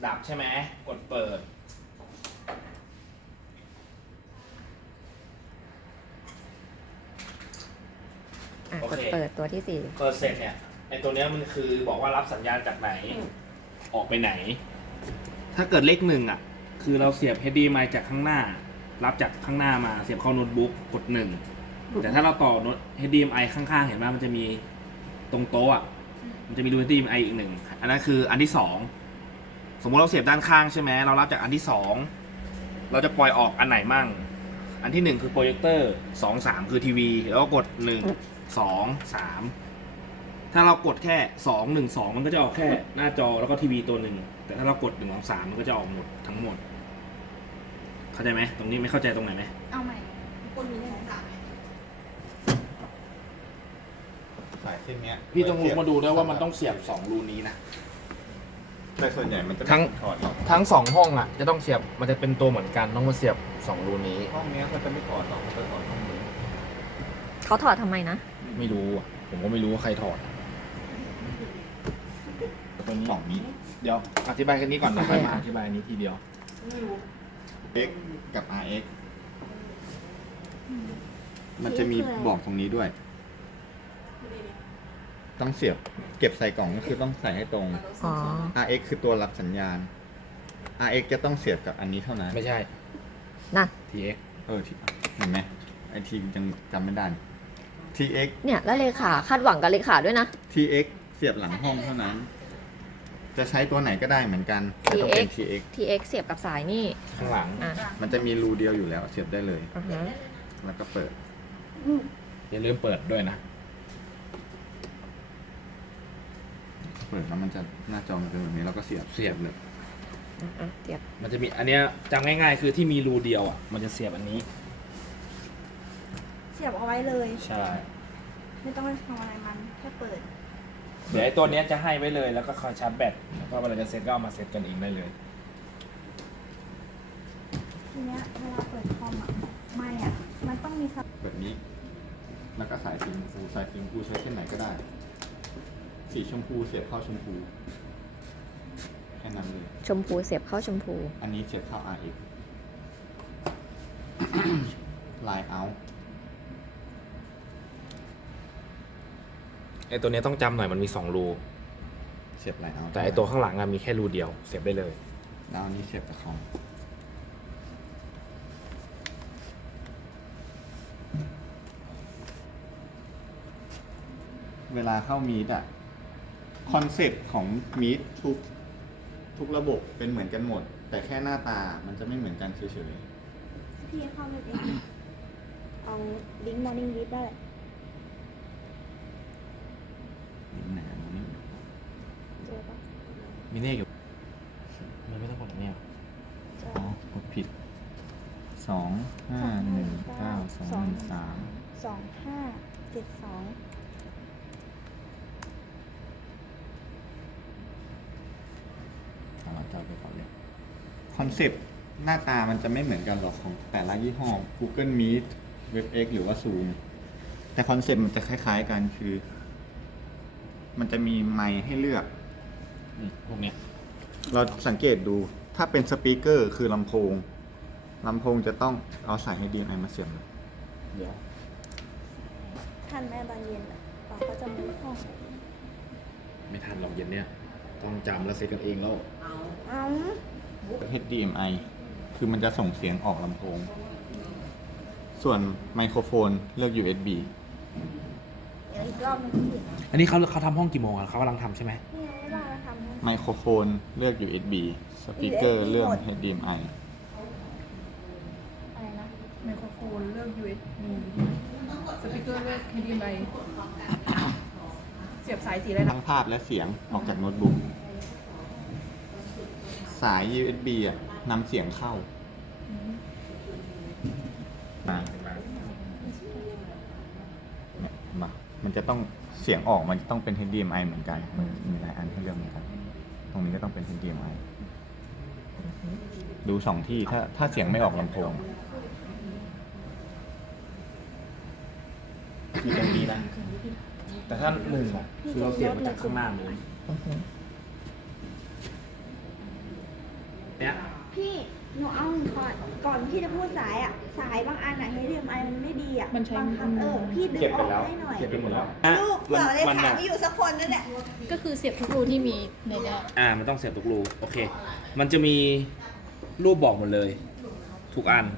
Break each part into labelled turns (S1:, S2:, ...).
S1: ดับใช่ไหมกดเปิด
S2: กดเปิดตัวที่สี่
S1: เปิดเสร็จเนี่ยไอตัวเนี้ยมันคือบอกว่ารับสัญญาณจากไหนออกไปไหน ถ้าเกิดเลขหนึ่งอ่ะคือเราเสียบ HDMI จากข้างหน้ารับจากข้างหน้ามาเสียบเข้าโน้ตบุ๊กกดหนึ่งแต่ถ้าเราต่อโน้ต HDMI ข้างๆเห็นไหมมันจะมีตรงโต๊ะอ่ะมันจะมีรู HDMI อีกหนึ่งอันนั้นคืออันที่สองสมมติเราเสียบด้านข้างใช่ไหมเรารับจากอันที่สองเราจะปล่อยออกอันไหนมั่งอันที่หนึ่งคือโปรเจคเตอร์สองสามคือทีวีแล้วก็กดหนึ่งสองสามถ้าเรากดแค่สองหนึ่งสองมันก็จะออกแค่หน้าจอแล้วก็ทีวีตัวหนึ่งแต่ถ้าเรากดหนึ่งสองสามมันก็จะออกหมดทั้งหมดเข้าใจไหมตรงนี้ไม่เข้าใจตรงไหนไหม
S3: เอาใหม่คนมีสองสาม
S4: สายเส้นเนี้ย
S1: พี่ต้องรู้มาดูด้วยว่ามันต้องเสียบสองรูนี้นะ
S4: แต่ส่วนใหญ่มันจะ
S1: ทั้ง
S4: ถอดหรอก
S1: ทั้งสองห้องอ่ะจะต้องเสียบมันจะเป็นตัวเหมือนกันต้องมาเสียบสองรูนี้
S4: ห้องเนี้ยมันจะไม่ถอดหรอกมันจะถอดห้องนี้
S2: เขาถอดทำไมนะ
S1: ไม่รู้อ่ะผมก็ไม่รู้ว่าใครถอดตัวนี้
S4: สองนี้
S1: เดี๋ยวอธิบายแค่นี้ก่อนนะค่อยมาอธิบายอันนี้ทีเดียว
S4: X กับ RX มันจะมีบอกตรงนี้ด้วย ต้องเสียบเก็บใส่กล่องก็คือต้องใส่ให้ตรง
S2: อ๋อ
S4: RX คือตัวรับสัญญาณ RX จะต้องเสียบกับอันนี้เท่านั้น
S1: ไม่ใช่
S2: นั่น
S1: TX
S4: ที่เห็นไหมไอทียังจำไม่ได้ TX
S2: เนี่ยแล้วเลขาคาดหวังกับเลขาด้วยนะ
S4: TX เสียบหลังห้องเท่านั้น จะใช้ตัวไหนก็ได้เหมือนกันแต่ต้องเป็น TX
S2: TX เสียบกับสายนี่
S1: ข้างหลัง
S2: อ่ะ
S4: มันจะมีรูเดียวอยู่แล้วเสียบได้เลย
S2: อือฮึ
S4: แล้วก็เปิด
S1: อย่าลืมเปิดด้วยนะ
S4: เปิดแล้วมันจะหน้าจอมันเป็นแบบนี้แล้วก็เสียบ
S1: เสียบเลย
S2: อ่ะเสียบ
S1: มันจะมีอันเนี้ยจำง่ายๆคือที่มีรูเดียวอ่ะมันจะเสียบอันนี้
S3: เสียบเอาไว้เลย
S1: ใช่
S3: ไม่ต้องไปทำอะไรมันแค่เปิด
S1: เดี๋ยวไอ้ตัวเนี้ยจะให้ไว้เลยแล้วก็คอยชาร์จแบตแล้วก็เวลาจะเซ็ตก็เอามาเซ็ตกันเองได้เลย
S3: ทีเนี้ยเวลาเปิดคอมอ่ะไม่อ่ะมันต้องมีสับ
S4: แบบนี้ แล้วก็สายสีชมพูสายสีชมพูใช้เส้นไหนก็ได้ สีชมพูเสียบเข้าชมพูแค่นั้นเลย
S2: ชมพูเสียบเข้าชมพู
S4: อันนี้เสียบเข้า RX Line out
S1: ไอ้ตัวเนี้ยต้องจำหน่อยมันมี2รู
S4: เสียบ Line out
S1: แต่ไอ้ตัวข้างหลังอะมีแค่รูเดียวเสียบได้เลย
S4: แล้วอันนี้เสียบกับคอมเวลาเข้ามีดอะคอนเซ็ปต์ของมีดทุกระบบเป็นเหมือนกันหมด แต่แค่หน้าตามันจะไม่เหมือนกันเฉย
S3: พี่เข้าไปเองเอาลิงก์มอร์นิ่งลิฟได้
S4: ๆนี่ไหนอันนี้
S3: เจอปะ
S1: มีเลขอยู่มันไม่ต้องกดอันเนี้ย
S3: เจอ
S4: อ๋อกดผิด251923
S3: 2572
S4: เอาเราจะเอาไปก่อนเลยคอนเซ็ปต์หน้าตามันจะไม่เหมือนกันหรอกของแต่ละยี่ห้อ Google Meet WebEx หรือว่า Zoom แต่คอนเซ็ปต์มันจะคล้ายๆกันคือ มันจะมีไมค์ให้เลือก
S1: พวกเนี้ย
S4: เราสังเกตดูถ้าเป็นสปีกเกอร์คือลำโพงจะต้องเอาสาย HDMI มาเสียบเลย
S1: เดี๋ยว
S3: ทันแม่ตอนเย็นอ่ะป๋าก็จะมุดห้อง
S1: ไม่ทันหรอกเย็นเนี้ยต้องจำแล้วเซ็ตกันเองแล้ว
S3: เอา
S4: HDMI คือมันจะส่งเสียงออกลำโพง ส่วนไมโครโฟนเลือก USB
S3: เดี๋ยวอีกรอบนึงสิ
S1: อันนี้เขาทำห้องกี่โมงอะเขากำลังทำใช่ไหม
S3: นี่ไงเวลาเราทำนะ
S4: ไมโครโฟนเลือก USB สปีกเกอร์เลือก HDMI
S3: อะไรนะ
S5: ไมโครโฟนเลือก USB สปีกเกอร์เลือก HDMI เสียบสายสีอะไรนะ
S4: ทั้งภาพและเสียงออกจากโน้ตบุ๊กสาย USB อ่ะนำเสียงเข้ามามันจะต้องเสียงออกมันจะต้องเป็น HDMI เหมือนกันมันมีหลายอันให้เลือกเหมือนกัน ตรงนี้ก็ต้องเป็น HDMI ดูสองที่ถ้าเสียงไม่ออกลำโพง
S1: คือตรงนี้นะแต่ถ้าหนึ่งอะคือเราเสียบมาจากข้างหน้าเลยเนี้ย
S3: พี่หนูเอาก่อนพี่จะพูดสายอ่ะสายบางอันอ่ะ HDMI มันไม่ดีอ่ะ
S5: มันใช้
S3: บางครั้งพี่ดึง
S1: เก็บ
S3: อ
S1: ไป
S3: อก
S1: แล้ว
S3: ให้หน่อย
S1: เก็บไปหมดแล้ว
S3: ลูกเผื่อเลย
S1: มัน
S3: ขา
S1: อะ
S3: ไม่อยู่สักคนนั่นแหละ
S5: ก็คือเสียบทุกรูที่มีในเนี้ย
S1: มันต้องเสียบทุกรูโอเค มันจะมีรูปบอกหมดเลย ทุกอัน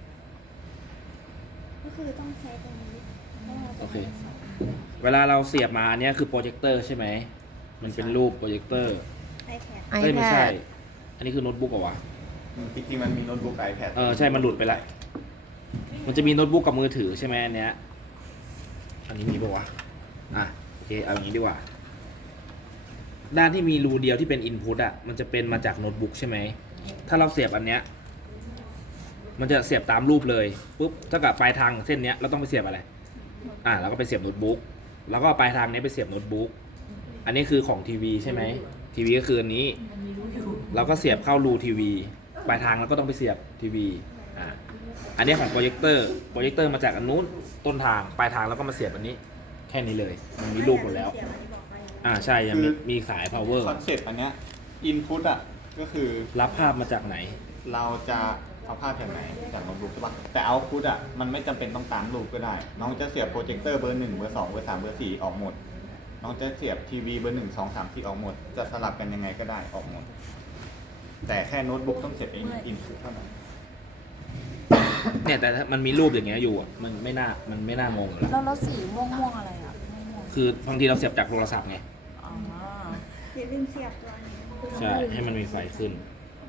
S3: ก็คือต้องใช้ตรงนี้เพราะว่าราจะ
S1: โอเค เวลาเราเสียบมาอันเนี้ยคือโปรเจคเตอร์ใช่ไหม มันเป็นรูปโปรเจคเตอร์
S3: ไอแพด
S1: เอ้ยไม่ใช่
S2: iPad
S1: อันนี้คือโน้ตบุ๊กเหรอวะ
S4: จริงๆมันมีโน้ตบุ๊ก iPad
S1: ใช่ มันหลุดไปละ มันจะมีโน้ตบุ๊กกับมือถือใช่ไหมอันเนี้ย อันนี้มีปะวะ โอเค เอาอย่างนี้ดีกว่า ด้านที่มีรูเดียวที่เป็น input อ่ะ มันจะเป็นมาจากโน้ตบุ๊กใช่ไหม ถ้าเราเสียบอันเนี้ย มันจะเสียบตามรูปเลย ปุ๊บ ถ้ากับปลายทางเส้นเนี้ยเราต้องไปเสียบอะไร เราก็ไปเสียบโน้ตบุ๊ก แล้วก็ปลายทางนี้ไปเสียบโน้ตบุ๊ก อันนี้คือของทีวีใช่ไหม ทีวีก็คืออันนี้ เราก็เสียบเข้ารูทีวี ปลายทางเราก็ต้องไปเสียบทีวี อันนี้ของโปรเจคเตอร์ โปรเจคเตอร์มาจากอันนู้นต้นทาง ปลายทางแล้วก็มาเสียบอันนี้ แค่นี้เลย มันมีรูปหมดแล้ว
S3: เสียบอันนี้บอกไป
S1: ใช่ยังมีสาย power
S4: คอนเซ็ปต์อันเนี้ย input อ่ะก็คือ
S1: รับภาพมาจากไหน
S4: เราจะเอาภาพจากไหนจากโน้ตบุ๊กใช่ปะแต่เอาพุทอ่ะมันไม่จำเป็นต้องตามรูปก็ได้ น้องจะเสียบโปรเจคเตอร์เบอร์ 1 เบอร์ 2 เบอร์ 3 เบอร์ 4 ออกหมด น้องจะเสียบทีวีเบอร์ 1 2 3 4 ออกหมด จะสลับกันยังไงก็ได้ออกหมด แต่แค่โน้ตบุ๊กต้องเสียบอินพุตเท่านั้น
S1: เนี่ยแต่ถ้ามันมีรูปอย่างเงี้ยอยู่อะมันไม่น่างงอยู่แล้ว
S6: แล้วสีม่วงๆอะไรอ่ะม่วง
S1: คือบางทีเราเสียบจากโทรศัพท์ไง
S6: ๆอ๋อ
S3: อย่าลืมเสียบตัวนี้
S1: ใช่ ให้มันมีไฟขึ้น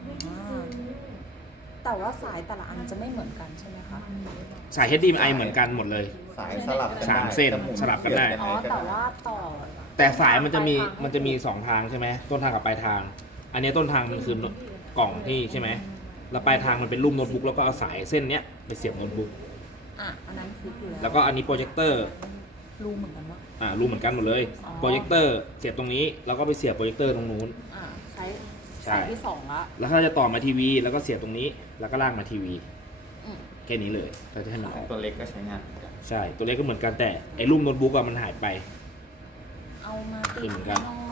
S6: แต่ว่าสายแต่ละอันจะไม่เหมือนกันใช่ไหมคะ
S1: สาย HDMI เหมือนกันหมดเลย
S4: สายสลับกัน
S1: สาม
S4: ได้
S1: เส้น
S4: จะหมุ
S1: สลับกันได้
S6: อ๋อ แต่ว่าต่อ
S1: แต่สายมันจะมีสองทางใช่ไหมต้นทางกับปลายทาง อันนี้ต้นทางมันคือกล่องที่ใช่ไหมแล้วปลายทางมันเป็นรูปโน้ตบุ๊กแล้วก็เอาสายเส้นเนี้ยไปเสียบโน้ตบุ๊ก
S6: อ่ะ อันนั้นคือ
S1: แล้วก็อันนี้โปรเจคเตอร์
S6: รูเหมือนกันวะ
S1: รูเหมือนกันหมดเลย
S6: อ๋อ
S1: โปรเจคเตอร์เสียบตรงนี้แล้วก็ไปเสียบโปรเจคเตอร์ตรงนู้น
S6: อ่ะใช้
S1: ใช่
S6: สายที่สองละ
S1: แล้วถ้าจะต่อมาทีวีแล้วก็เสียบตรงนี้ แล้วก็ลากมาทีวี
S6: อืม
S1: แค่นี้เลยเราจะให้มันออก
S4: ตัวเล็กก็ใช้งานเหมือนกัน
S1: ใช่ ตัวเลขก็เหมือนกันแต่ไอ้รูปโน้ตบุ๊กอะมันหายไป
S6: เอามาติ
S1: เห
S6: ด
S1: มือนกัน
S6: ข้างนอ